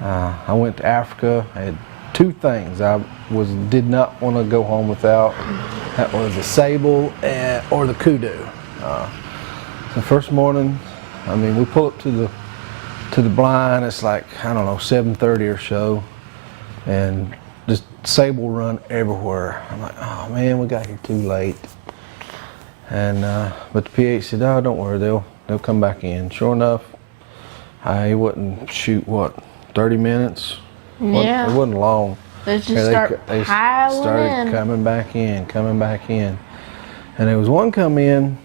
I went to Africa. I had two things I did not want to go home without. That was the sable or the kudu. The first morning, I mean, we pull up to the blind. It's like, I don't know, 7:30 or so, and just sable run everywhere. I'm like, oh man, we got here too late. And but the PH said, oh, don't worry, they'll come back in. Sure enough, he wouldn't shoot, what, 30 minutes? Yeah. It wasn't long. They just They piling started in. coming back in. And there was one come in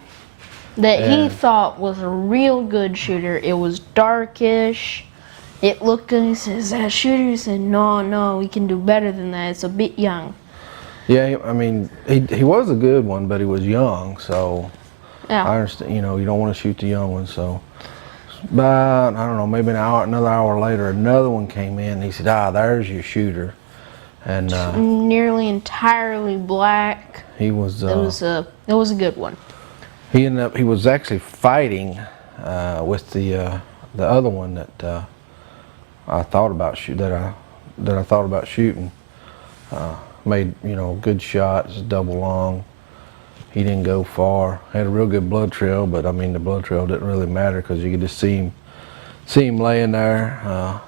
That he thought was a real good shooter. It was darkish. It looked good. He says, that shooter? He said, no, we can do better than that. It's a bit young. Yeah, I mean, he was a good one, but he was young, so Yeah. I understand, you don't want to shoot the young one, so. But, I don't know, maybe another hour later, another one came in, and he said, there's your shooter. And nearly entirely black. he was, It was a good one. he was actually fighting with the other one that I thought about shooting. Made, good shots, double long. He didn't go far. Had a real good blood trail, but I mean the blood trail didn't really matter because you could just see him laying there.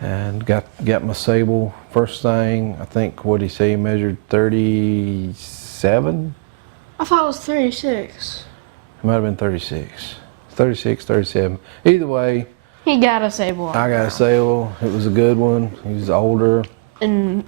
And got my sable first thing. I think what he say he measured 37. I thought it was 36. It might have been 36, 36, 37. Either way, He got a sable. I got a sable. It was a good one. He was older. And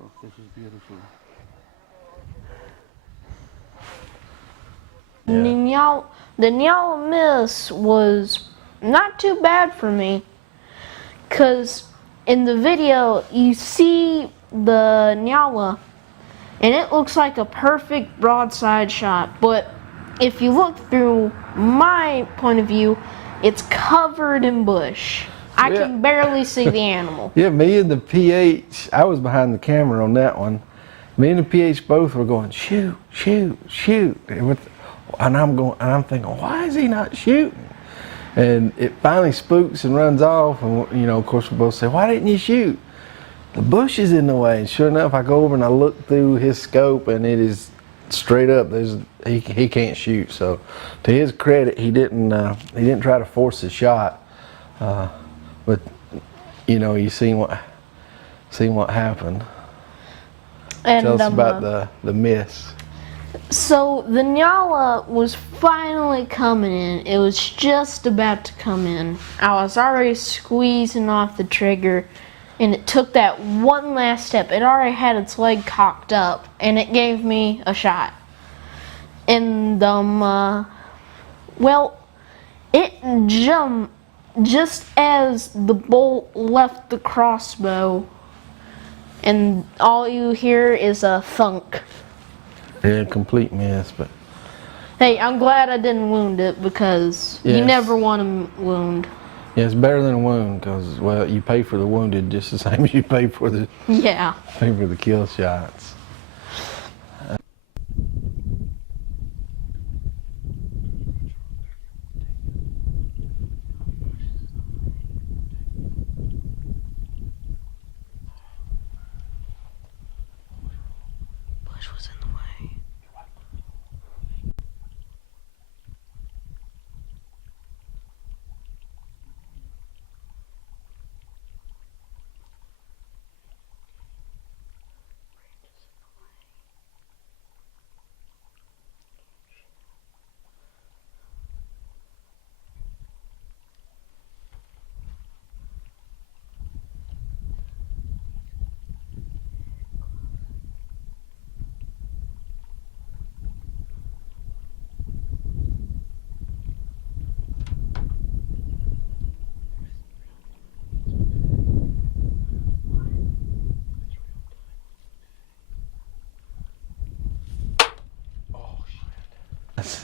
Oh, this is beautiful. the Nyala miss was not too bad for me, because in the video you see the Nyala and it looks like a perfect broadside shot, but if you look through my point of view, it's covered in bush. I can barely see the animal. Yeah, me and the PH, I was behind the camera on that one. Me and the PH both were going, shoot, shoot, shoot. And I'm thinking, why is he not shooting? And it finally spooks and runs off. And, of course, we both say, why didn't you shoot? The bush is in the way. And sure enough, I go over and I look through his scope, and it is straight up. He can't shoot. So, to his credit, he didn't try to force the shot. But you seen what happened. And, Tell us about the miss. So the Nyala was finally coming in. It was just about to come in. I was already squeezing off the trigger, and it took that one last step. It already had its leg cocked up, and it gave me a shot. And it jumped just as the bolt left the crossbow, and all you hear is a thunk. Yeah, complete miss, but. Hey, I'm glad I didn't wound it, because you never want to wound. Yeah, it's better than a wound, because, well, you pay for the wounded just the same as you pay for the kill shots. Bush was in the way.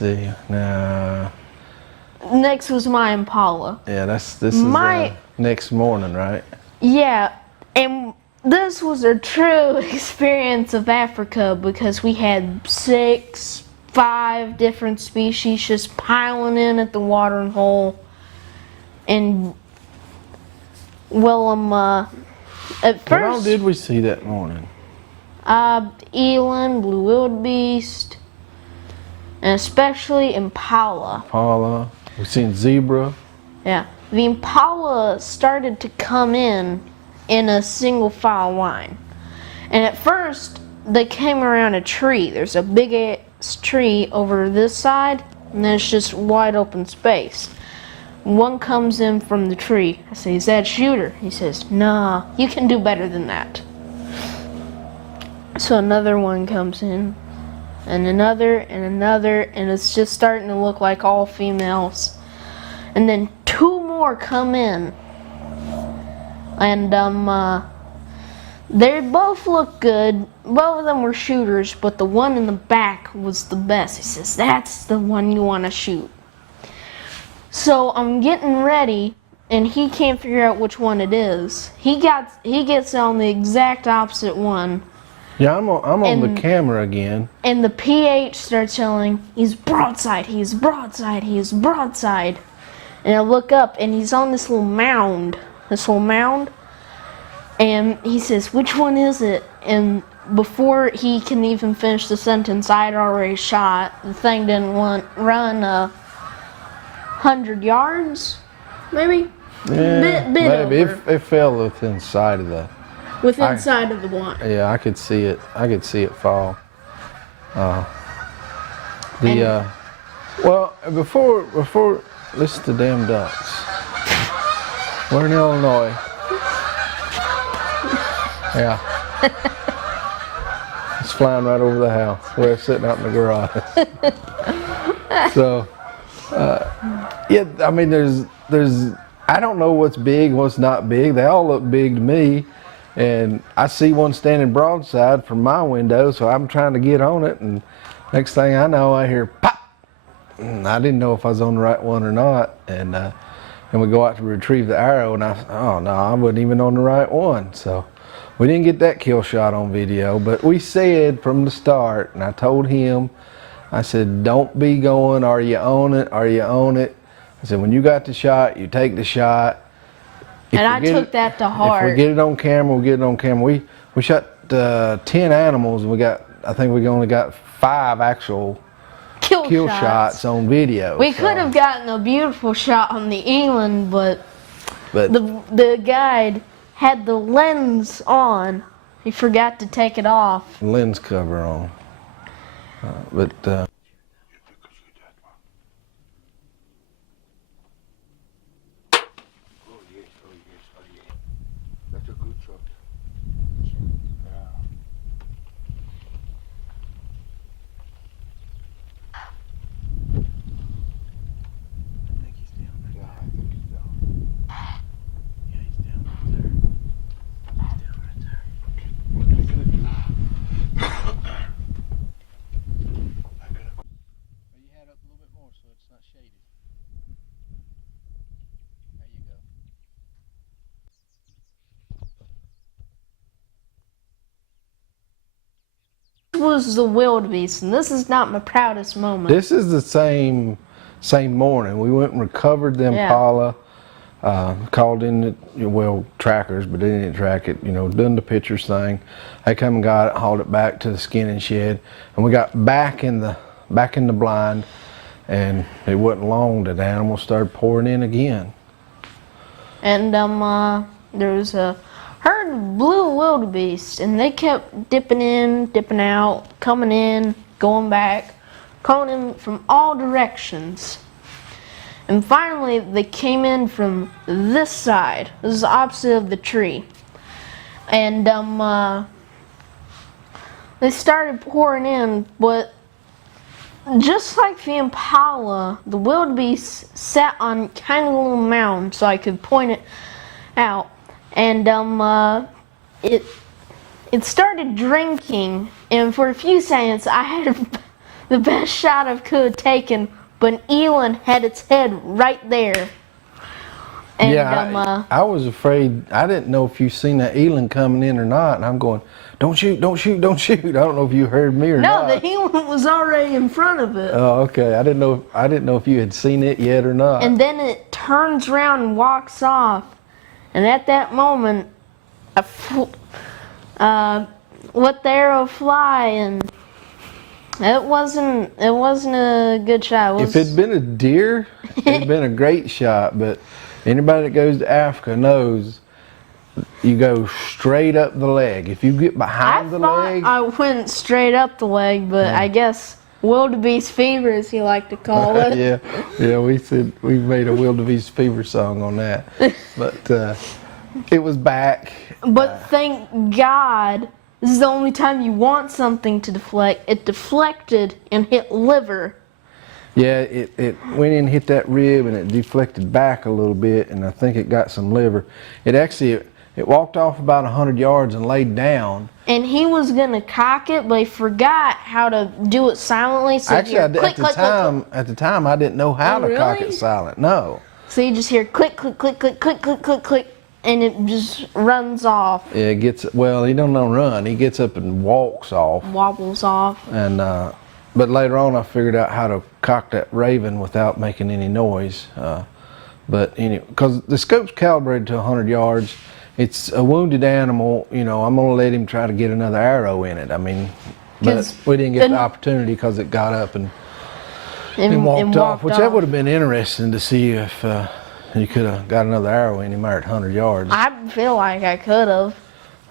see. Now, Next was my Impala. yeah, this is next morning, right? Yeah, and this was a true experience of Africa because we had 5 different species just piling in at the watering hole. And, well, at What all first, did we see that morning? eland, blue wildebeest, and especially Impala. Impala. We seen zebra. Yeah, the Impala started to come in a single file line. And at first, they came around a tree. There's a big ass tree over this side, and then it's just wide open space. One comes in from the tree. I say, "Is that a shooter?" He says, "Nah, you can do better than that." So another one comes in, and another, and it's just starting to look like all females. And then 2 more come in, and they both look good. Both of them were shooters, but the one in the back was the best. He says, "That's the one you want to shoot." So I'm getting ready, and he can't figure out which one it is. He gets on the exact opposite one. Yeah, I'm on And- the camera again. And the PH starts yelling, "He's broadside, he's broadside, he's broadside." And I look up, and he's on this little mound. And he says, "Which one is it?" And before he can even finish the sentence, I had already shot. The thing didn't run 100 yards, maybe? Yeah, Bit maybe over. it fell within sight of the. Within sight of the blind. Yeah, I could see it. I could see it fall. Well, before listen to damn ducks. We're in Illinois. Yeah. It's flying right over the house. We're sitting out in the garage. So, yeah, I mean, there's, I don't know what's big, what's not big. They all look big to me. And I see one standing broadside from my window, so I'm trying to get on it. And next thing I know, I hear pop. And I didn't know if I was on the right one or not. And we go out to retrieve the arrow, and oh no, I wasn't even on the right one. So we didn't get that kill shot on video, but we said from the start, and I told him, I said, "Don't be going, are you on it? Are you on it?" I said, "When you got the shot, you take the shot." And I took that to heart. If we get it on camera, we'll get it on camera. We shot 10 animals, and I think we only got 5 actual kill shots on video. We could have gotten a beautiful shot on the eland, but the guide had the lens on. He forgot to take it off. Lens cover on. That's a good shot. Yeah. I think he's down there. Yeah, I think he's down. Yeah, he's down right there. He's down right there. What are you gonna do? I gotta go. You had up a little bit more so it's not shaded. There you go. This was the wildebeest, and this is not my proudest moment. This is the same morning. We went and recovered the Impala. Called in the trackers, but they didn't track it. Done the pictures thing. They come and got it, hauled it back to the skinning shed, and we got back in the blind. And it wasn't long that the animals started pouring in again. And there was a herd of blue wildebeest, and they kept dipping in, dipping out, coming in, going back, coming in from all directions. And finally, they came in from this side. This is the opposite of the tree. And they started pouring in, but just like the Impala, the wildebeest sat on kind of a little mound so I could point it out. And it started drinking, and for a few seconds I had the best shot I could have taken, but an eland had its head right there. And, I was afraid. I didn't know if you seen that eland coming in or not, and I'm going, don't shoot, don't shoot, don't shoot. I don't know if you heard me or no, not. the eland was already in front of it. Oh, okay. I didn't know if you had seen it yet or not. And then it turns around and walks off. And at that moment, let the arrow fly, and it wasn't a good shot. If it'd been a deer, it'd been a great shot. But anybody that goes to Africa knows you go straight up the leg. If you get I behind the thought leg, I went straight up the leg, but I guess wildebeest fever, as you like to call it. yeah, we made a wildebeest fever song on that. But it was back. But thank God, this is the only time you want something to deflect. It deflected and hit liver. Yeah, it went in and hit that rib, and it deflected back a little bit, and I think it got some liver. It walked off about 100 yards and laid down. And he was gonna cock it, but he forgot how to do it silently. So Actually, you hear at the time, I didn't know how Oh, to cock really? it silent. No. So you just hear click, click, click, click, click, click, click, click, and it just runs off, Yeah, he don't run. He gets up and walks off. wobbles off. And but later on, I figured out how to cock that raven without making any noise. But anyway, because the scope's calibrated to 100 yards, it's a wounded animal. I'm gonna let him try to get another arrow in it. I mean, but 'Cause we didn't get the then- opportunity because it got up and And walked off, which that off. would have been interesting to see if you could have got another arrow in him at 100 yards. I feel like I could have.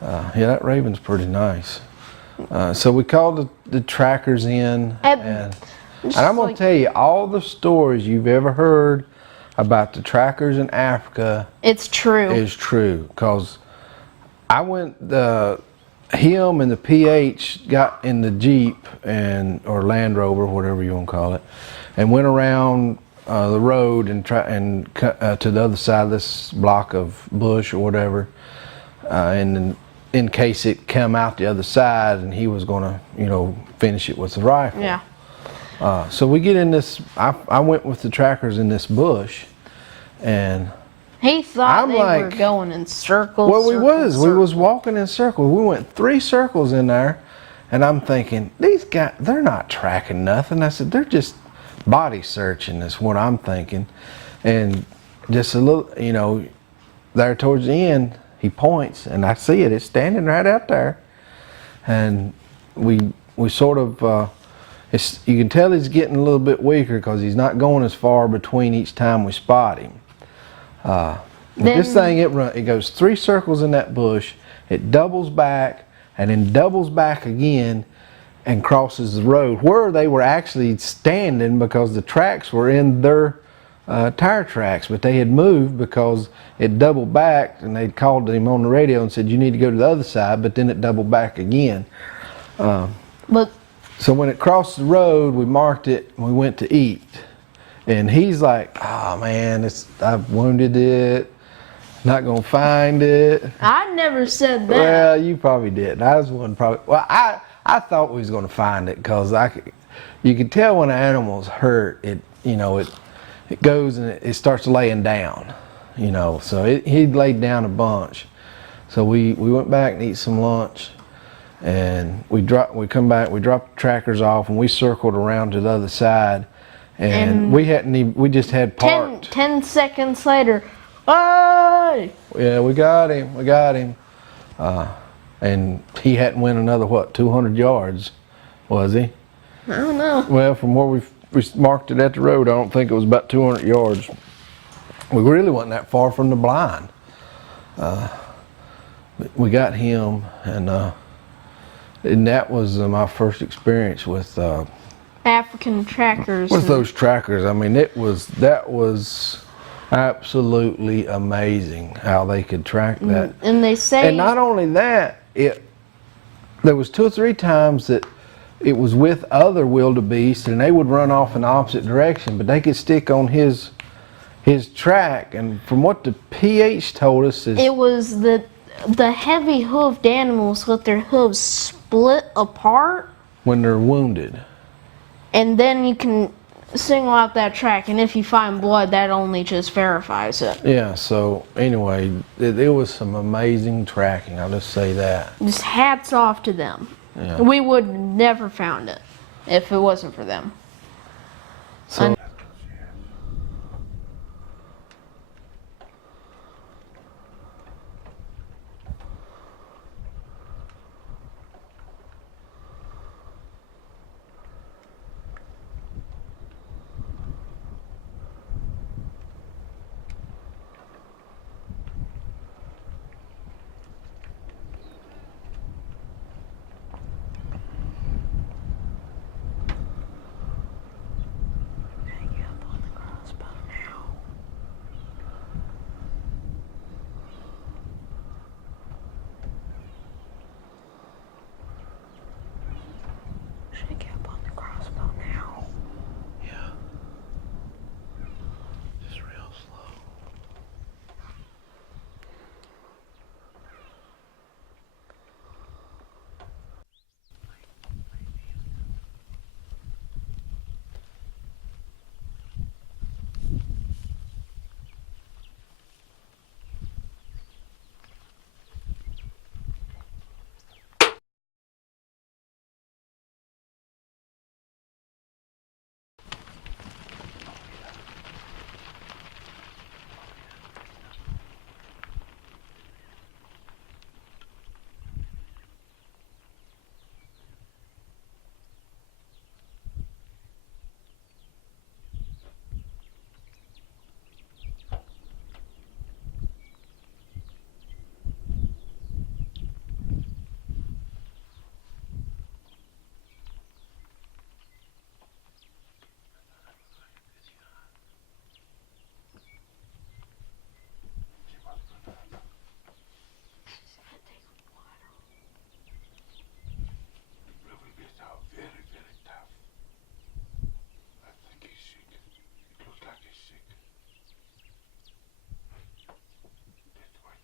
Yeah, that raven's pretty nice. So we called the trackers in, and I'm going to tell you all the stories you've ever heard about the trackers in Africa It's true. is true. Because I went, him and the PH got in the Jeep or Land Rover, whatever you want to call it, and went around the road and to the other side of this block of bush or whatever, and then in case it come out the other side, and he was going to, finish it with the rifle. Yeah. So we get in this. I went with the trackers in this bush, and He thought I'm they were like- going in circles. well, we circles, was walking in circles. We went 3 circles in there, and I'm thinking these guys, they're not tracking nothing. I said they're just body searching. Is what I'm thinking, and just a little, there towards the end. He points, and I see it. It's standing right out there, and we sort of. You can tell he's getting a little bit weaker because he's not going as far between each time we spot him. This thing, it goes 3 circles in that bush. It doubles back, and then doubles back again, and crosses the road where they were actually standing because the tracks were in their tire tracks, but they had moved because it doubled back, and they called him on the radio and said you need to go to the other side, but then it doubled back again. But So when it crossed the road, we marked it and we went to eat, and he's like, oh man, I've wounded it, not gonna find it. I never said that. Well, you probably did. I was one probably. Well, I thought we was gonna find it because you could tell when an animal's hurt. It goes and it starts laying down, So he laid down a bunch. So we went back and eat some lunch, and we come back. We dropped the trackers off, and we circled around to the other side, and we just had parked. 10 seconds later, hey! Yeah, we got him. And he hadn't went another 200 yards, was he? I don't know. Well, from where we marked it at the road, I don't think it was about 200 yards. We really wasn't that far from the blind. But we got him, and that was my first experience with African trackers. and- those trackers. I mean, that was absolutely amazing how they could track that. And they say And not only that, there was 2 or 3 times that it was with other wildebeest, and they would run off in the opposite direction, but they could stick on his track. And from what the PH told us is it was the heavy hoofed animals with their hooves split apart. when they're wounded. and then you can single out that track. And if you find blood, that only just verifies it. Yeah, so anyway, it was some amazing tracking, I'll just say that. Just hats off to them. Yeah. We would never found it if it wasn't for them. So, Shake up on the crossbow now. yeah. Just real slow. Really gets out very, very tough. I think he's sick. It looks like he's sick. Just wait,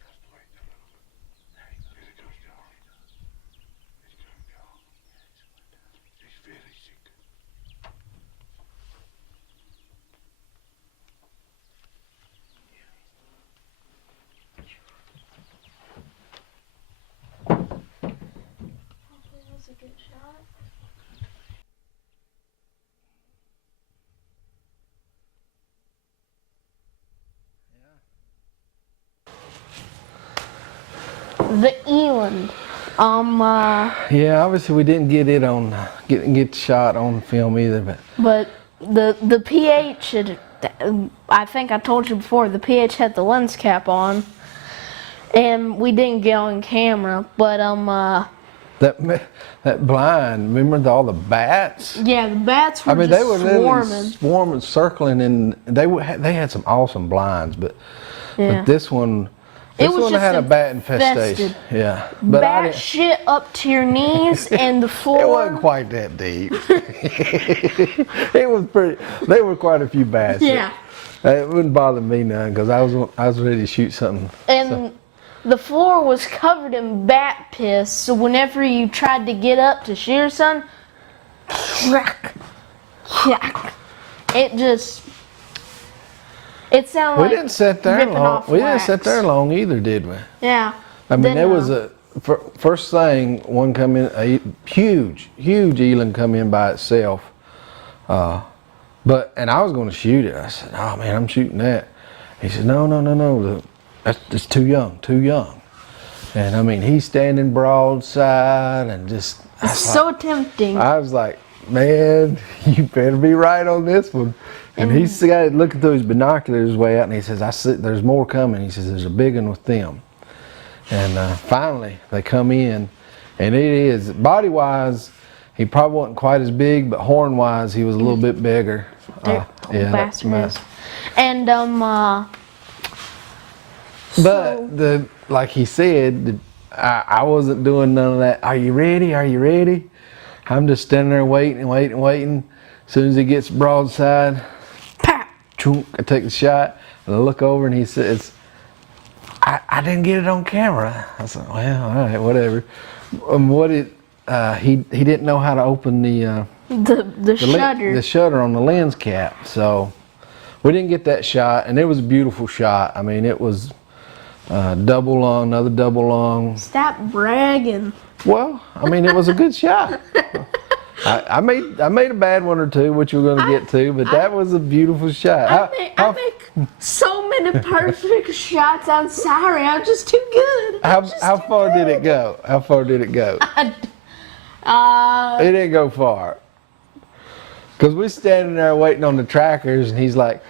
just wait a little bit. Here it goes down. It's going down. He's very sick. That's a good shot. The eland. Yeah, obviously we didn't get it on, get the shot on film either, but The PH had, I think I told you before, the PH had the lens cap on, and we didn't get on camera. But that blind, remember all the bats? yeah, the bats were I mean, just they were literally swarming. swarming, circling, and they had some awesome blinds, but Yeah. this one It was just had a bat infestation. infested. Yeah, but I Bat didn't, shit up to your knees and the floor. it wasn't quite that deep. It was pretty. There were quite a few bats. Yeah. It wouldn't bother me none because I was ready to shoot something. And the floor was covered in bat piss, so whenever you tried to get up to shoot something, crack, crack, it sounded We like didn't sit there ripping long. off We didn't sit wax. there long either, did we? Yeah. I mean, Then, there was first thing one come in, a huge eland come in by itself. And I was going to shoot it. I said, "Oh man, I'm shooting that." He said, "No, that's too young. And I mean, he's standing broadside and just. It's so tempting. I was like, "Man, you better be right on this one." And he's got it looking through his binoculars way out, and he says, "I see there's more coming." He says, "There's a big one with them." And finally, they come in, and it is body-wise, he probably wasn't quite as big, but horn-wise, he was a little bit bigger. Bastard that- is. And But like he said, I wasn't doing none of that. Are you ready? Are you ready? I'm just standing there waiting. As soon as he gets broadside, pap. chunk, I take the shot, and I look over, and he says, I didn't get it on camera. I said, well, all right, whatever. he didn't know how to open the shutter. the shutter on the lens cap, so we didn't get that shot. And it was a beautiful shot. I mean, it was double lung, another double lung. Stop bragging. Well, I mean, it was a good shot. I made a bad one or two, which we're going to get to, but that was a beautiful shot. I make so many perfect shots. I'm sorry, I'm just too good. How far did it go? How far did it go? It didn't go far. Because we're standing there waiting on the trackers, and he's like,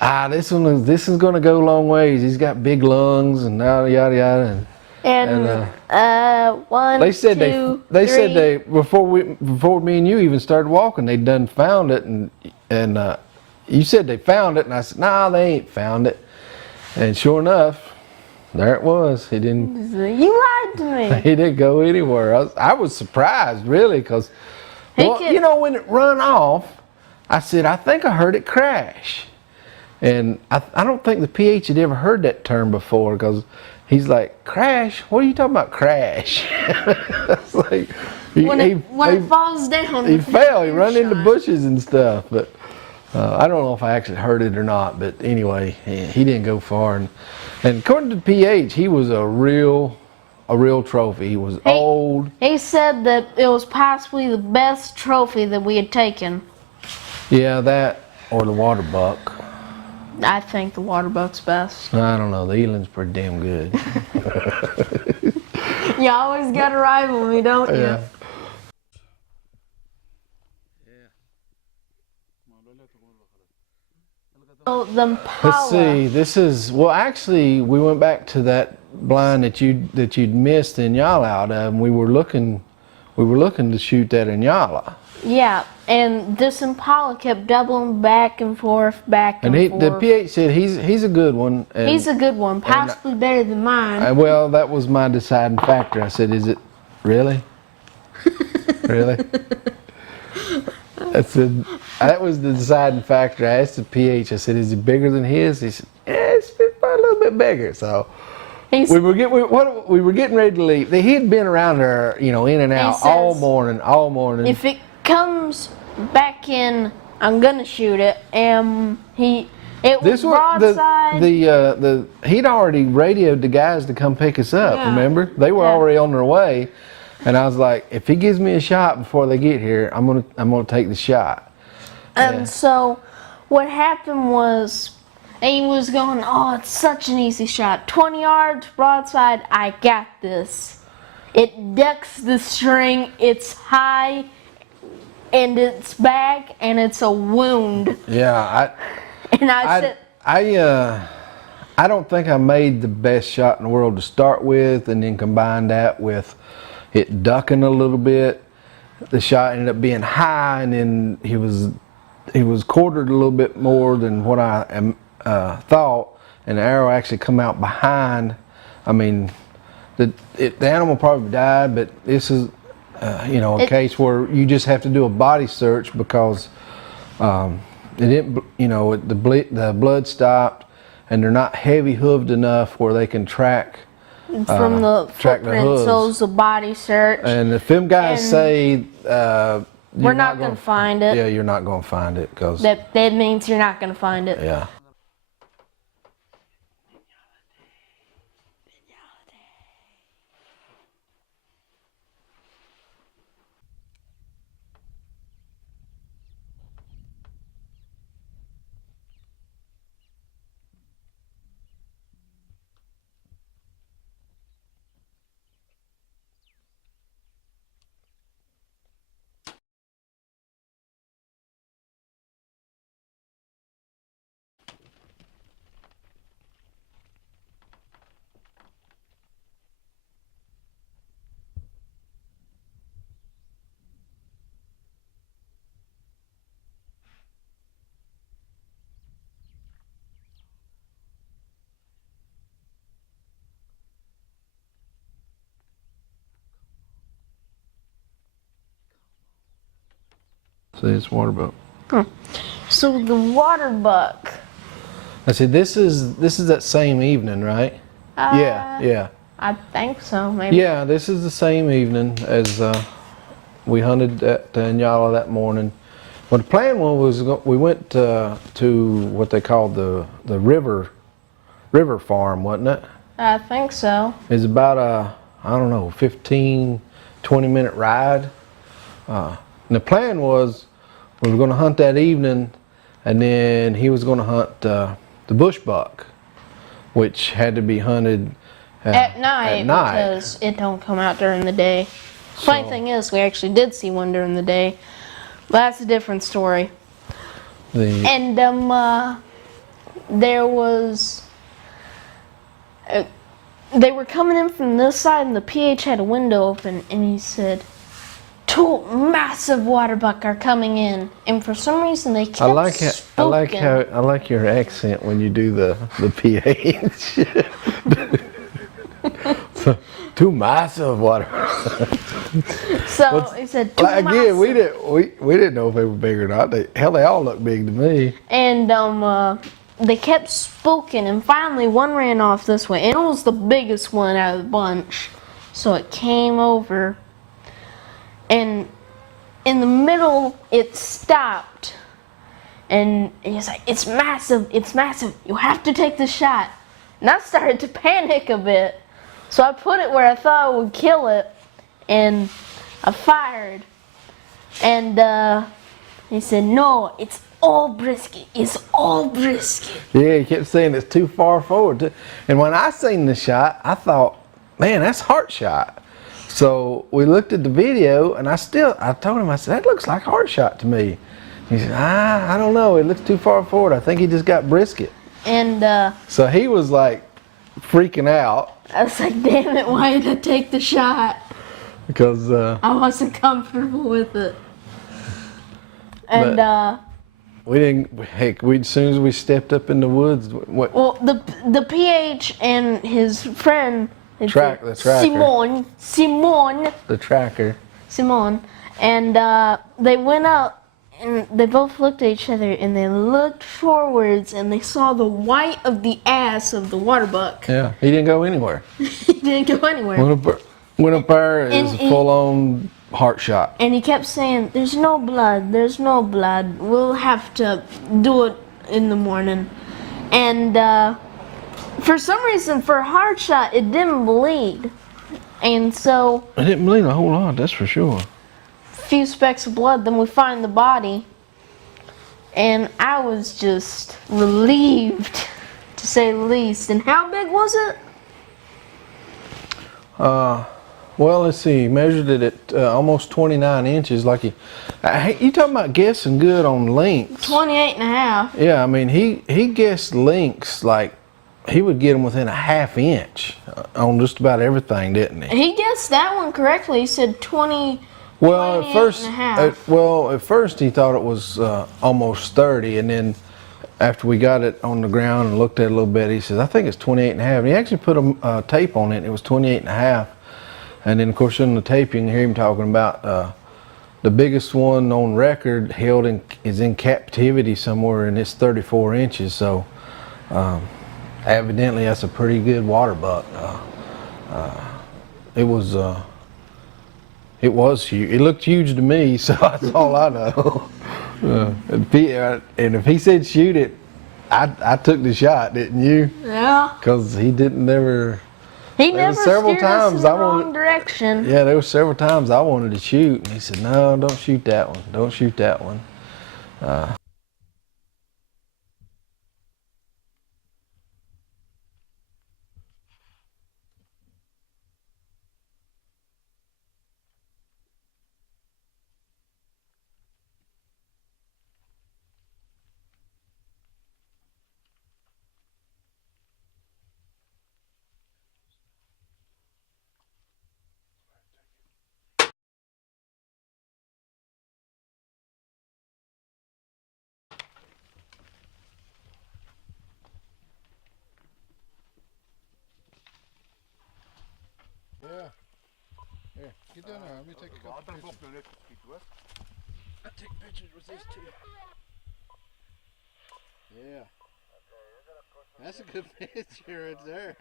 this is going to go a long ways. He's got big lungs and yada yada yada. And one, they said two, they three. said they before me and you even started walking, they'd done found it, and you said they found it, and I said, nah, they ain't found it. And sure enough, there it was. He didn't. You lied to me. He didn't go anywhere. I was surprised, really, because, well, you know, when it run off, I said, I think I heard it crash. And I don't think the PH had ever heard that term before, because he's like, crash? What are you talking about, crash? It's like, When it falls down. he fell. He run into bushes and stuff. But I don't know if I actually heard it or not. But anyway, he didn't go far. And according to PH, he was a real trophy. He was old. He said that it was possibly the best trophy that we had taken. Yeah, that or the water buck. I think the water buck's best. I don't know. The eland's pretty damn good. You always got a rivalry, don't you? Yeah. Oh, the Impala. Let's see. This is, well, actually, we went back to that blind that you'd missed Inyala out of, and we were looking to shoot that Inyala. Yeah, and this Impala kept doubling back and forth, And the PH said he's a good one. And, he's a good one, possibly better than mine. well, that was my deciding factor. I said, is it really? Really? I said, that was the deciding factor. I asked the PH, I said, is it bigger than his? He said, yeah, it's probably a little bit bigger. So we were getting ready to leave. He had been around there, you know, in and out all morning. If it comes back in, I'm gonna shoot it. It was broadside. He'd already radioed the guys to come pick us up. Yeah. Remember, they were already on their way, and I was like, if he gives me a shot before they get here, I'm gonna take the shot. And so, what happened was, he was going, oh, it's such an easy shot. 20 yards, broadside, I got this. It ducks the string, it's high, and it's back, and it's a wound. Yeah, I don't think I made the best shot in the world to start with, and then combine that with it ducking a little bit. The shot ended up being high, and then he was quartered a little bit more than what I thought, and the arrow actually come out behind. I mean, the animal probably died, but this is a case where you just have to do a body search because it didn't, the blood stopped, and they're not heavy hooved enough where they can track from the footprint, so it's a body search. And if them guys say we're not going to find it. Yeah, you're not going to find it because that means you're not going to find it. Yeah. See, it's water buck. So the water buck. I said, this is that same evening, right? Yeah. I think so, maybe. Yeah, this is the same evening as we hunted at Nyala that morning. Well, the plan was we went to what they called the river farm, wasn't it? I think so. It's about a, I don't know, 15, 20-minute ride. And the plan was we were going to hunt that evening, and then he was going to hunt the bush buck, which had to be hunted At night because it don't come out during the day. Funny thing is, we actually did see one during the day, but that's a different story. And there was. They were coming in from this side, and the PH had a window open, and he said, 2 massive water buck are coming in, and for some reason they kept I like your accent when you do the PH. So, 2 massive water. So he said 2 massive. Again, we didn't know if they were big or not. They all look big to me. And they kept spooking, and finally one ran off this way, and it was the biggest one out of the bunch. So it came over, and in the middle it stopped, and he's like, it's massive, you have to take the shot. And I started to panic a bit, so I put it where I thought I would kill it, and I fired, and he said, no, it's all brisket. It's all brisket. Yeah, he kept saying it's too far forward. And when I seen the shot, I thought, man, that's heart shot. So we looked at the video, and I told him, I said, that looks like heart shot to me. He said, I don't know. It looks too far forward. I think he just got brisket. And so he was like freaking out. I was like, damn it, why did I take the shot? Because I wasn't comfortable with it. And we didn't. Heck, as soon as we stepped up in the woods, what? Well, the PH and his friend, the tracker. Simon, The tracker. Simon, and they went out, and they both looked at each other, and they looked forwards, and they saw the white of the ass of the water buck. Yeah, he didn't go anywhere. He didn't go anywhere. Went up there. It was a full-on heart shot. And he kept saying, there's no blood, we'll have to do it in the morning. And for some reason, for a heart shot, it didn't bleed. And so It didn't bleed a whole lot, that's for sure. a few specks of blood, then we find the body. And I was just relieved, to say the least. And how big was it? Well, let's see. He measured it at almost 29 inches. Like you talking about guessing good on lengths? 28 and a half. Yeah, I mean he guessed lengths like he would get them within a ½ inch on just about everything, didn't he? He guessed that one correctly. He said 20. Well, 28 at first, and a half. at first he thought it was almost 30, and then after we got it on the ground and looked at it a little bit, he says, I think it's 28 and a half. And he actually put a tape on it, and it was 28 and a half. And then, of course, in the tape, you can hear him talking about the biggest one on record is in captivity somewhere, and it's 34 inches. So, evidently, that's a pretty good water buck. It was huge. It looked huge to me, so that's all I know. And if he said shoot it, I took the shot, didn't you? Yeah. Because he didn't never. He never steered us in the wrong direction. Yeah, there were several times I wanted to shoot, and he said, no, don't shoot that one. Don't shoot that one. Yeah. Yeah, get down there. Let me take a couple pictures. I take pictures with this too. Yeah. That's a good picture right there.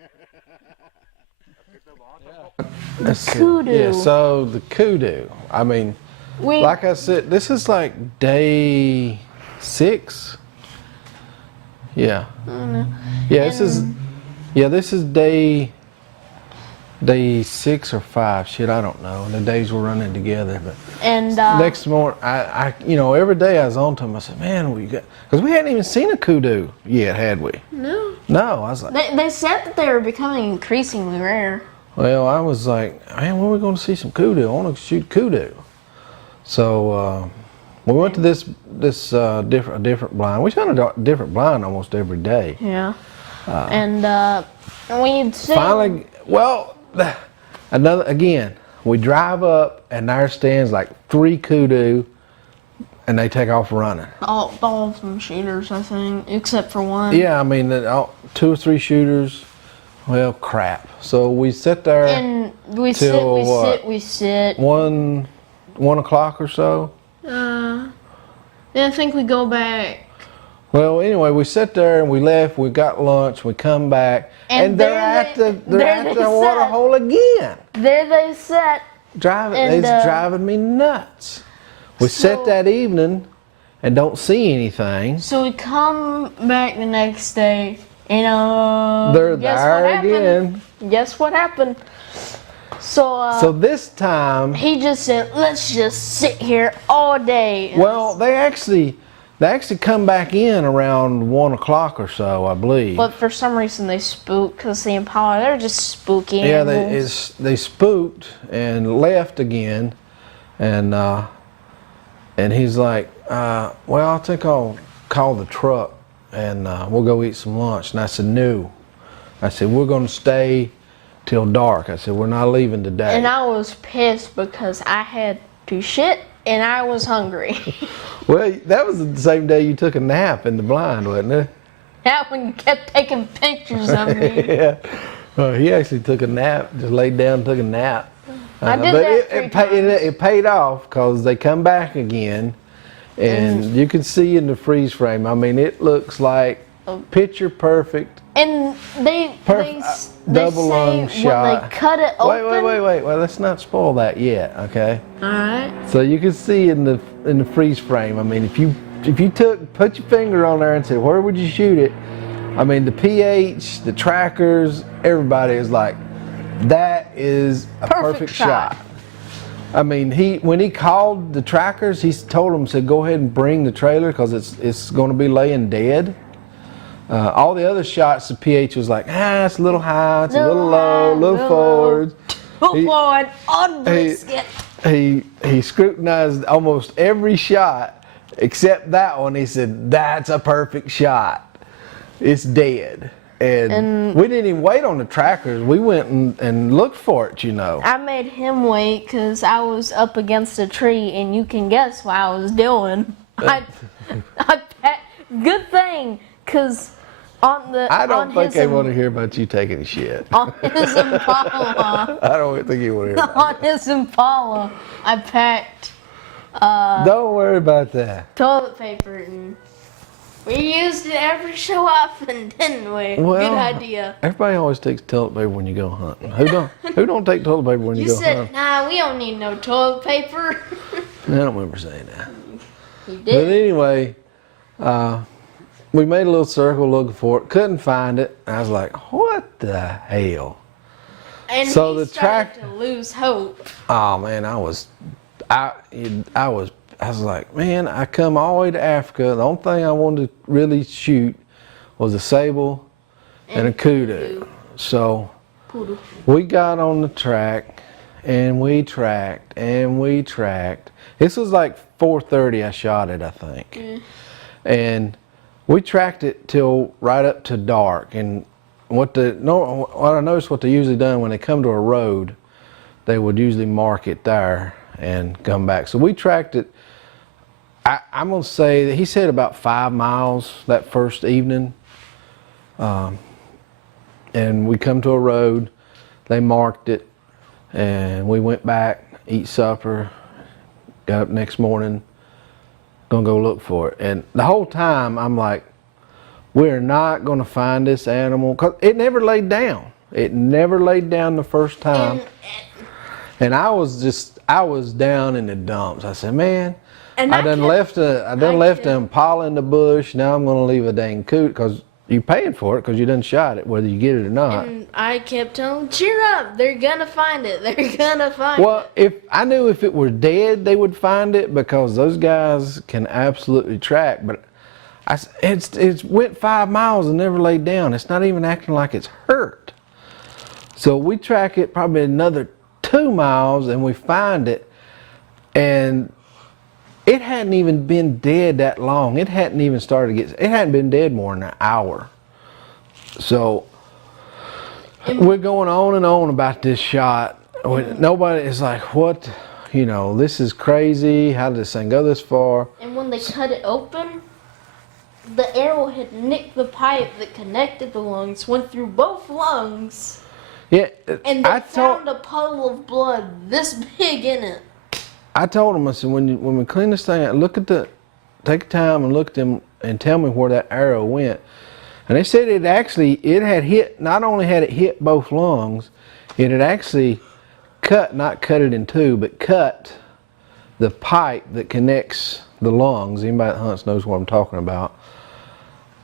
The kudu. Yeah, so the kudu. I mean, like I said, this is like day 6. Yeah. Yeah, this is day 6 or 5. Shit, I don't know. The days were running together, but And next morning, I every day I was on to him. I said, "Man, we got," because we hadn't even seen a kudu yet, had we? no, No. I was like, they said that they were becoming increasingly rare. well, I was like, man, when are we going to see some kudu? I want to shoot kudu. So we went to this different blind. We shot a different blind almost every day. Yeah. And we'd seen Finally, well, we drive up and there stands like 3 kudu, and they take off running. all of them shooters, I think, except for one. Yeah, I mean, 2 or 3 shooters. Well, crap. So we sit there And we Till what? sit. 1 o'clock or so. Then I think we go back. Well, anyway, we sit there and we left. We got lunch. We come back, and they're there at they- the there they water sat. hole again. There they sat. And, It's driving me nuts. We So- sit that evening and don't see anything. So we come back the next day, and They're guess there what happened? again. Guess what happened? So So this time, he just said, "Let's just sit here all day." And well, they actually come back in around 1 o'clock or so, I believe. but for some reason they spooked because the Impala, they're just spooky Yeah, animals. they spooked and left again, and he's like, well, I think I'll call the truck and we'll go eat some lunch. And I said, no. I said, we're going to stay till dark. I said, we're not leaving today. And I was pissed because I had to shit and I was hungry. Well, that was the same day you took a nap in the blind, wasn't it? That one kept taking pictures of me. Yeah. He actually took a nap, just laid down and took a nap. I did but that 3 times. it paid off because they come back again, and you can see in the freeze frame. I mean, it looks like picture perfect. And they double say lung shot. when they cut it open. Wait. Well, let's not spoil that yet, okay? All right. So you can see in the freeze frame. I mean, if you put your finger on there and said, where would you shoot it? I mean, the PH, the trackers, everybody is like, that is a perfect shot. I mean, when he called the trackers, he told them, said, go ahead and bring the trailer because it's going to be laying dead. All the other shots, the PH was like, it's a little high, it's a little low, a little forward. Forward on brisket. He scrutinized almost every shot except that one. He said, that's a perfect shot. It's dead. And we didn't even wait on the trackers. We went and looked for it, you know. I made him wait because I was up against a tree, and you can guess what I was doing. Good thing, because I don't think they want to hear about you taking a shit. on his Impala, I don't think you want to hear about on his Impala, I packed it. Don't worry about that. toilet paper, and we used it every so often, didn't we? Well, Good idea. Everybody always takes toilet paper when you go hunting. Who don't take toilet paper when you You go said, hunting? nah, we don't need no toilet paper. I don't remember saying that. You But did. anyway, we made a little circle looking for it. Couldn't find it. I was like, what the hell? And so he the started to lose hope. Oh man, I was like, man, I come all the way to Africa. The only thing I wanted to really shoot was a sable and a kudu. So Poodle. we got on the track and we tracked and we tracked. This was like 4:30 I shot it, I think. And we tracked it till right up to dark. And what I noticed what they usually done when they come to a road, they would usually mark it there and come back. So we tracked it. I'm gonna say that he said about 5 miles that first evening. And we come to a road, they marked it, and we went back, eat supper, got up next morning, gonna go look for it. And the whole time I'm like, we're not gonna find this animal, 'cause it never laid down. It never laid down the first time. And I I was down in the dumps. I said, man, And I done left an Impala in the bush. Now I'm gonna leave a dang coot because you paying for it because you done shot it, whether you get it or not. And I kept telling them, cheer up, they're gonna find it. They're gonna find it. Well, if I knew if it were dead, they would find it because those guys can absolutely track. But it's went 5 miles and never laid down. It's not even acting like it's hurt. So we track it probably another 2 miles and we find it, and it hadn't even been dead that long. It hadn't even started to get. It hadn't been dead more than an hour. So we're going on and on about this shot. Nobody is like, what? You know, this is crazy. How did this thing go this far? And when they cut it open, the arrow had nicked the pipe that connected the lungs, went through both lungs, Yeah, and they found a puddle of blood this big in it. I told them, I said, when we clean this thing out, take time and look at them and tell me where that arrow went. And they said it had hit, not only had it hit both lungs, it had actually not cut it in two, but cut the pipe that connects the lungs. Anybody that hunts knows what I'm talking about.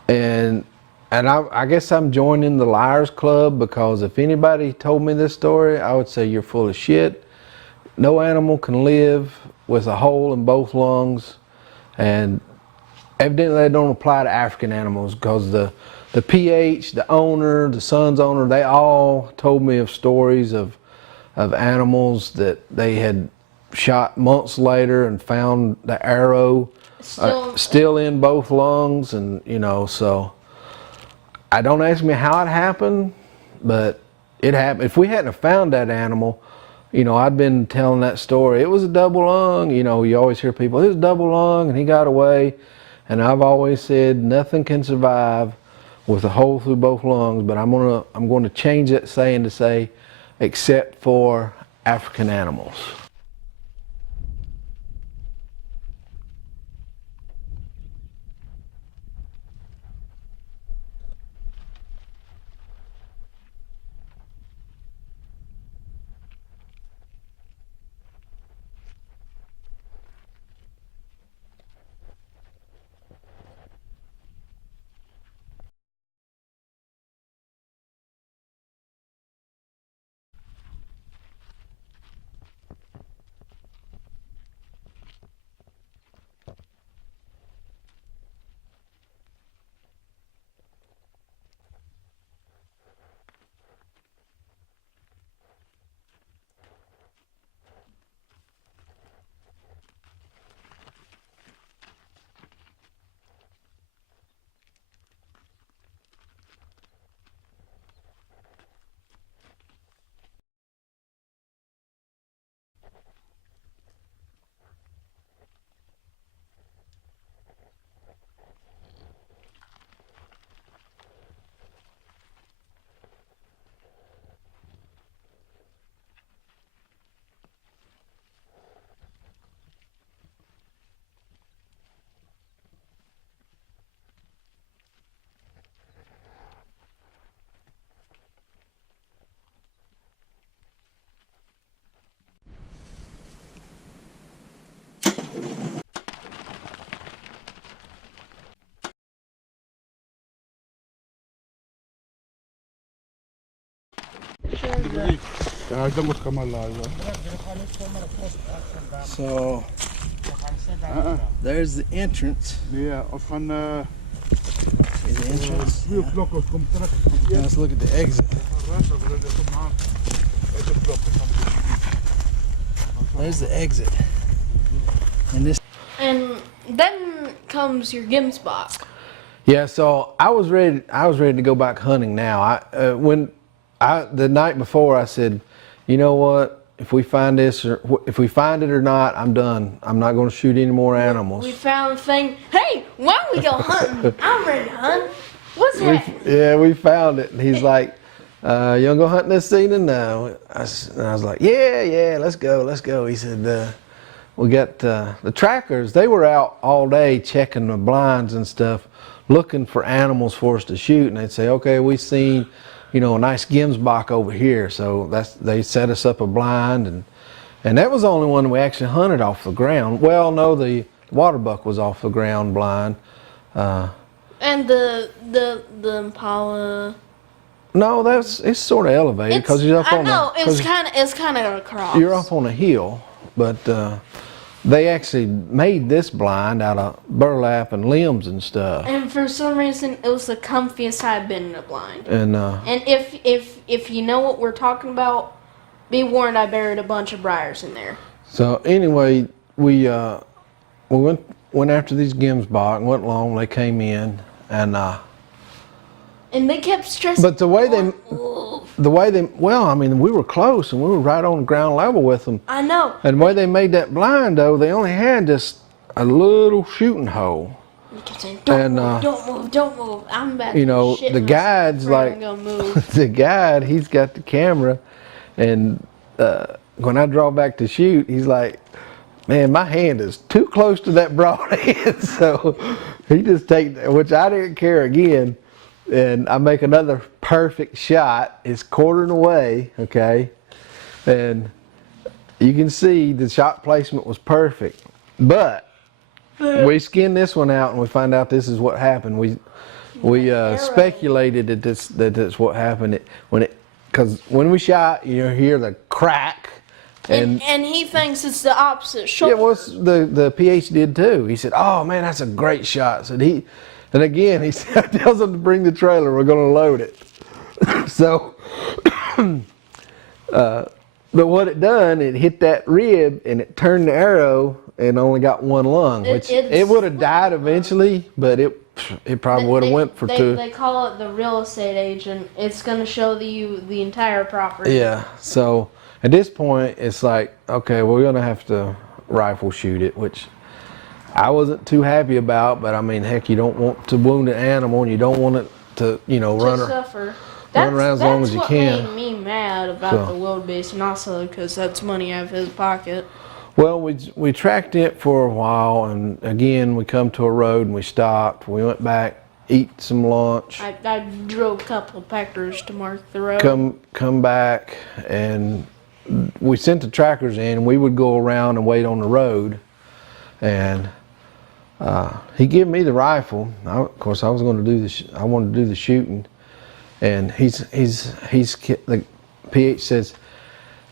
And I guess I'm joining the Liars Club, because if anybody told me this story, I would say you're full of shit. No animal can live with a hole in both lungs, and evidently they don't apply to African animals, because the PH, the owner, the son's owner, they all told me of stories of animals that they had shot months later and found the arrow still in both lungs, and you know, so I don't ask me how it happened, but it happened. If we hadn't have found that animal, you know, I'd been telling that story. It was a double lung. You know, you always hear people, it was a double lung and he got away. And I've always said nothing can survive with a hole through both lungs, but I'm going to change that saying to say, except for African animals. So there's the entrance. Ja, of van See the entrance? vuurklokken komt terug. Now let's look at the exit. There's the exit. And then comes your Gemsbok. Yeah, so I was ready to go back hunting now. The night before I said, you know what? If we find this, or if we find it or not, I'm done. I'm not going to shoot any more animals. We found the thing. Hey, why don't we go hunting? I'm ready to hunt. What's that? We found it. And he's like, you want to go hunting this season? No. I was like, yeah, let's go. He said, we got the trackers. They were out all day checking the blinds and stuff, looking for animals for us to shoot. And they'd say, okay, we seen, you know, a nice Gemsbok over here. So they set us up a blind, And that was the only one we actually hunted off the ground. Well, no, the water buck was off the ground blind. And the Impala. No, it's sort of elevated because you're up I on know the, it's kind of across. you're up on a hill, but they actually made this blind out of burlap and limbs and stuff. And for some reason, it was the comfiest I've been in a blind. And And if you know what we're talking about, be warned, I buried a bunch of briars in there. so anyway, we went after these Gemsbok and went along. They came in And they kept stressing. but the way Ooh, well, I mean, we were close and we were right on ground level with them. I know. And the way they made that blind, though, they only had just a little shooting hole. They kept saying, "Don't And, move, don't move, don't move." I'm about You to know, shit the myself. guide's Afraid like, I'm gonna move. the guide, he's got the camera, and when I draw back to shoot, he's like, man, my hand is too close to that broad end. So he just which I didn't care again. And I make another perfect shot. It's quartering away, okay? And you can see the shot placement was perfect. But we skinned this one out and we find out this is what happened. We speculated that that's what happened. Because when we shot, you hear the crack. And he thinks it's the opposite Yeah, shoulder. well, the PH did too. He said, "Oh man, that's a great shot." And again, he tells them to bring the trailer. We're going to load it. So, but what it done, it hit that rib and it turned the arrow and only got one lung, which it would have died eventually, but it probably would have went for two. They call it the real estate agent. It's going to show you the entire property. Yeah. So at this point, it's like, okay, we're going to have to rifle shoot it, which I wasn't too happy about, but I mean, heck, you don't want to wound an animal and you don't want it to, run Suffer. around as long as you can. That's what made me mad about the wildebeest, and also because that's money out of his pocket. Well, we tracked it for a while, and again, we come to a road and we stopped. We went back, eat some lunch. I drove a couple of peckers to mark the road. Come back, and we sent the trackers in. We would go around and wait on the road, and he gave me the rifle. Of course, I was going to do I wanted to do the shooting, and the PH says,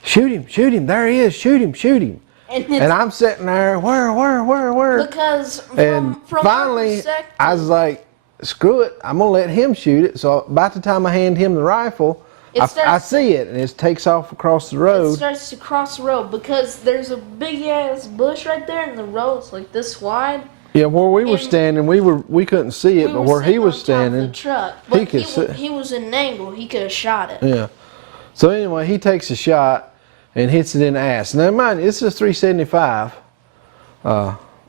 shoot him, there he is, shoot him. And I'm sitting there, where? Because And from finally, I was like, screw it, I'm going to let him shoot it. So about the time I hand him the rifle, I see it, and it takes off across the road. It starts to cross the road because there's a big ass bush right there, and the road's like this wide. Yeah, where we were standing, we couldn't see it, but where he was standing, the truck, but he could see. he was in an angle. He could have shot it. Yeah. So anyway, he takes a shot and hits it in the ass. Now mind you, this is 375.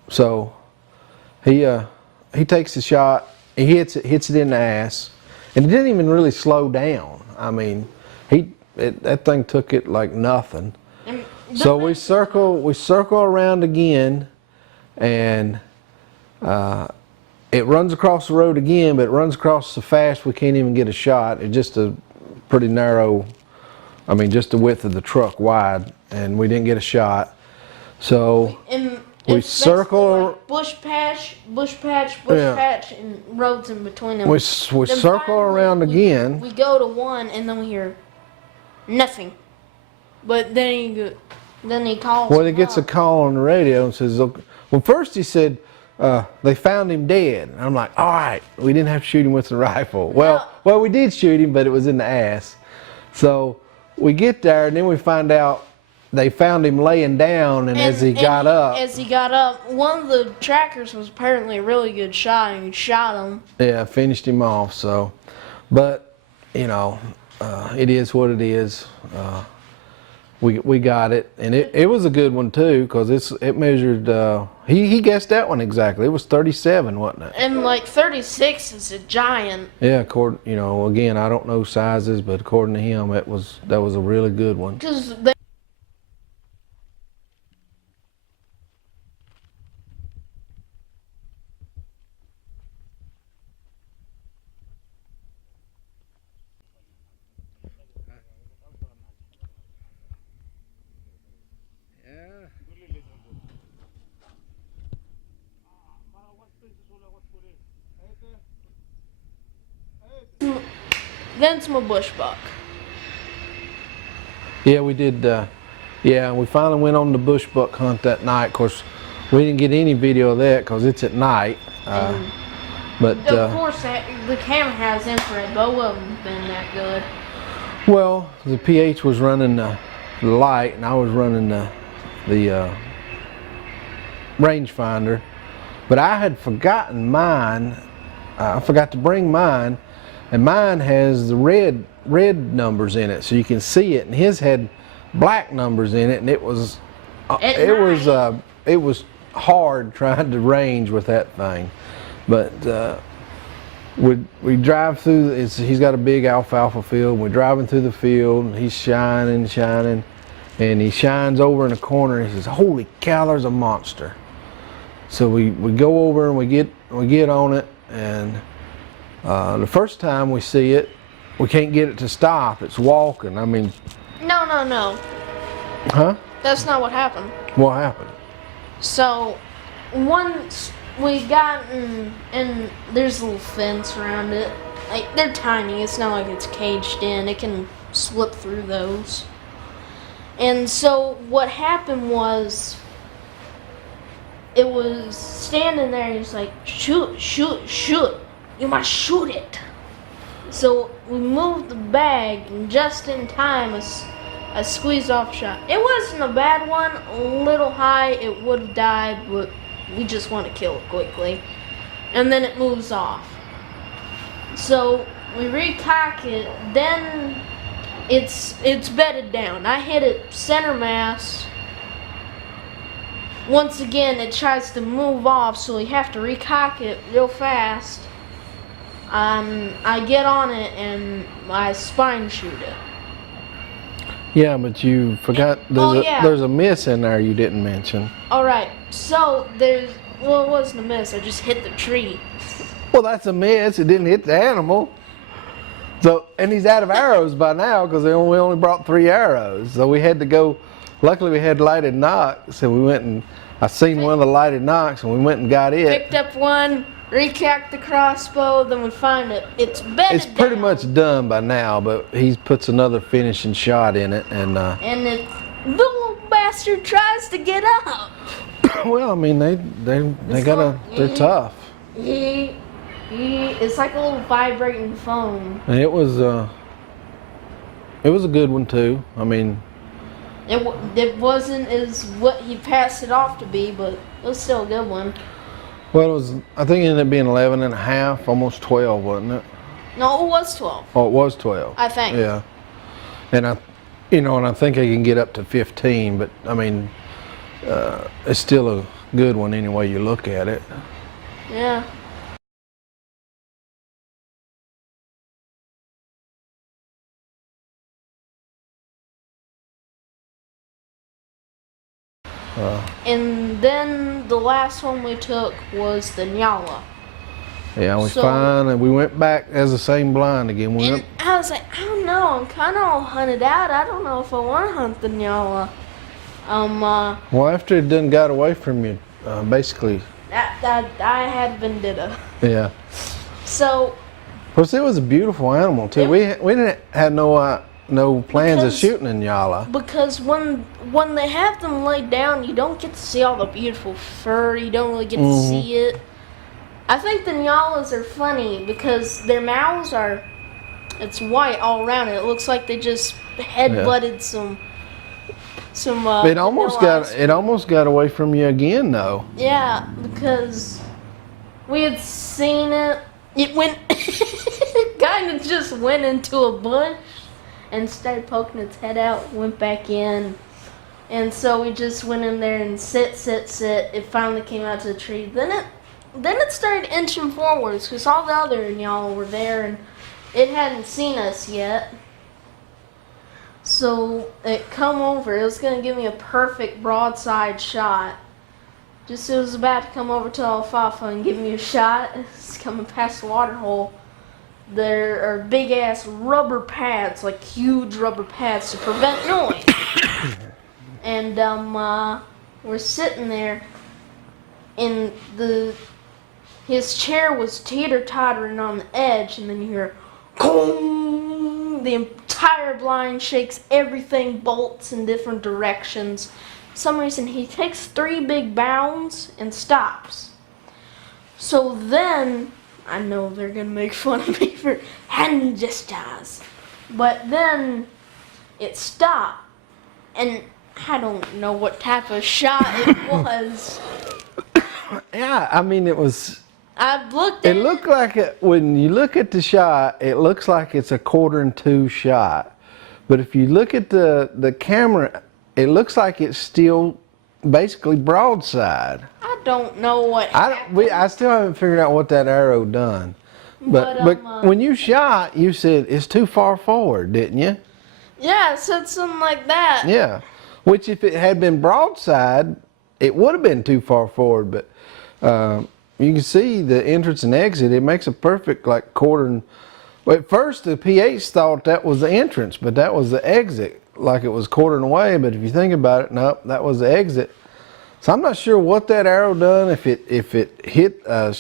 So he takes the shot, he hits it in the ass, and it didn't even really slow down. I mean, that thing took it like nothing. So we circle around again, and it runs across the road again, but it runs across so fast we can't even get a shot. It's just a pretty narrow, just the width of the truck wide, and we didn't get a shot. So we circle, like bush patch, Yeah. and roads in between them. we Then circle finally around again. We go to one, and then we hear nothing. But then he calls. Well, he him gets a up. call on the radio and says, okay. Well, first he said, they found him dead. And I'm like, all right, we didn't have to shoot him with the rifle. Well, we did shoot him, but it was in the ass. So we get there, and then we find out they found him laying down, and as he got up, one of the trackers was apparently a really good shot, and he shot him. yeah, finished him off. So, but it is what it is. We got it, and it was a good one too, because it measured. He guessed that one exactly. It was 37, wasn't it? And like 36 is a giant. Yeah, again, I don't know sizes, but according to him, that was a really good one. Because then it's my bush buck. Yeah, we did. Yeah, we finally went on the bush buck hunt that night. Of course, we didn't get any video of that because it's at night. But Of course, the camera has infrared, but it wouldn't have been that good. well, the PH was running the light, and I was running the rangefinder. But I had forgotten mine. I forgot to bring mine, and mine has the red numbers in it, so you can see it. And his had black numbers in it, and it was hard trying to range with that thing. But we drive through. He's got a big alfalfa field. We're driving through the field, and he's shining, and he shines over in the corner. And he says, "Holy cow, there's a monster!" So we go over and we get on it, and the first time we see it, we can't get it to stop. It's walking. I mean, No. huh? That's not what happened. What happened? So, once we got and there's a little fence around it. Like, they're tiny. It's not like it's caged in. It can slip through those. And so what happened was, it was standing there and he's like, shoot. You must shoot it. So we moved the bag, and just in time, a squeezed off shot. It wasn't a bad one, a little high, it would have died, but we just want to kill it quickly. And then it moves off. So we recock it, then it's bedded down. I hit it center mass. Once again, it tries to move off, so we have to recock it real fast. I get on it and I spine shoot it. Yeah, but you forgot there's a miss in there you didn't mention. Alright, so it wasn't a miss, I just hit the tree. Well, that's a miss. It didn't hit the animal. So, and he's out of arrows by now because we only brought 3 arrows. So we had to go. Luckily, we had lighted knocks, so we went and I seen one of the lighted knocks, and we went and got it. Picked up one, recacked the crossbow, then we find it. It's bedded It's pretty down. much done by now, but he puts another finishing shot in it, and The little bastard tries to get up. well, I mean they're tough. It's like a little vibrating phone. And it was a good one too. I mean, It wasn't as what he passed it off to be, but it was still a good one. well, I think it ended up being 11 and a half, almost 12, wasn't it? No, it was 12. Oh, it was 12. I think. Yeah. And I think I can get up to 15, but I mean, it's still a good one any way you look at it. Yeah. And then the last one we took was the Nyala. Yeah, I was So- fine, and we went back as the same blind again. We And went, I was like, I don't know, I'm kind of all hunted out. I don't know if I want to hunt the Nyala. well, after it done got away from you, basically, I had vendetta. yeah. So Of course, it was a beautiful animal too. We didn't have no plans of Because- shooting in Nyala. because when they have them laid down, you don't get to see all the beautiful fur. You don't really get to see it. I think the Nyalas are funny because their mouths it's white all around it. It looks like they just head-butted some It almost vanilla ice got away from you again though. Yeah, because we had seen it. It went, kind of just went into a bush and started poking its head out, went back in. And so we just went in there and sit. It finally came out to the tree. Then it started inching forwards because all the other y'all were there and it hadn't seen us yet. So it come over. It was gonna give me a perfect broadside shot. Just as it was about to come over to Alfalfa and give me a shot, it's coming past the water hole. There are big ass rubber pads, like huge rubber pads to prevent noise. And we're sitting there, and his chair was teeter-tottering on the edge, and then you hear, "Kong!" the entire blind shakes everything, bolts in different directions. For some reason, he takes 3 big bounds and stops. So then, I know they're gonna make fun of me for hand gestures, but then it stopped, and I don't know what type of shot it was. Yeah, I mean, it was. I looked at It looked like when you look at the shot, it looks like it's a 1/4-2 shot. But if you look at the camera, it looks like it's still basically broadside. I don't know what happened. I still haven't figured out what that arrow done. But But, when you shot, you said it's too far forward, didn't you? Yeah, it said something like that. Yeah. Which if it had been broadside, it would have been too far forward. But you can see the entrance and exit. It makes a perfect like quarter. Well, at first the PH thought that was the entrance, but that was the exit, like it was quartering away. But if you think about it, nope, that was the exit. So I'm not sure what that arrow done. If it hit a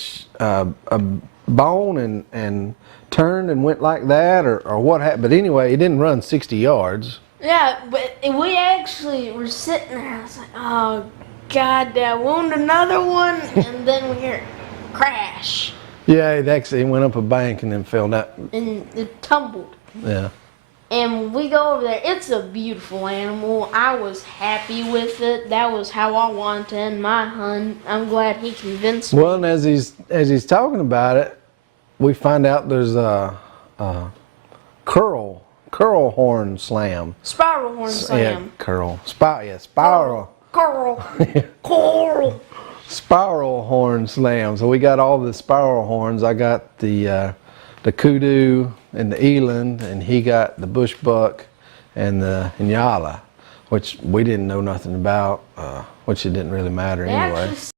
bone and turned and went like that, or what happened. But anyway, it didn't run 60 yards. Yeah, but we actually were sitting there. I was like, oh, God, did I wound another one? And then we hear crash, Yeah, it actually went up a bank and then fell down. and it tumbled. Yeah. And we go over there. It's a beautiful animal. I was happy with it. That was how I wanted to end my hunt. I'm glad he convinced me. Well, and as he's talking about it, we find out there's a curl horn slam. Spiral horn slam. Yeah, spiral. Coral. Coral. Spiral horn slam. So we got all the spiral horns. I got the kudu and the eland, and he got the bush buck and the inyala, which we didn't know nothing about, which it didn't really matter They anyway. actually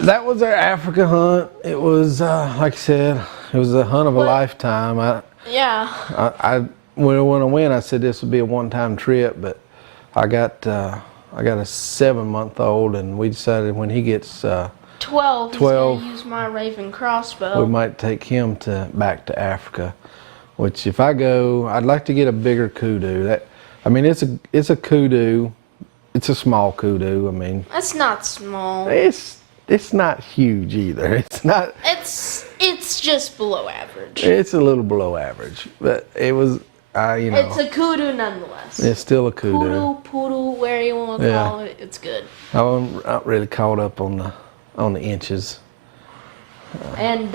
That was our Africa hunt. It was, like I said, it was a hunt of a lifetime. yeah. When I went, I said this would be a one-time trip, but I got a 7-month-old, and we decided when he gets 12. 12. He's gonna use my Raven crossbow. we might take him back to Africa. Which, if I go, I'd like to get a bigger kudu. It's a kudu. It's a small kudu. I mean, That's not small. it's not huge either. It's not. It's just below average. It's a little below average, but it was. It's a kudu nonetheless. It's still a kudu. Poodle, poodle, where you want to Yeah. call it, it's good. I'm not really caught up on the inches. And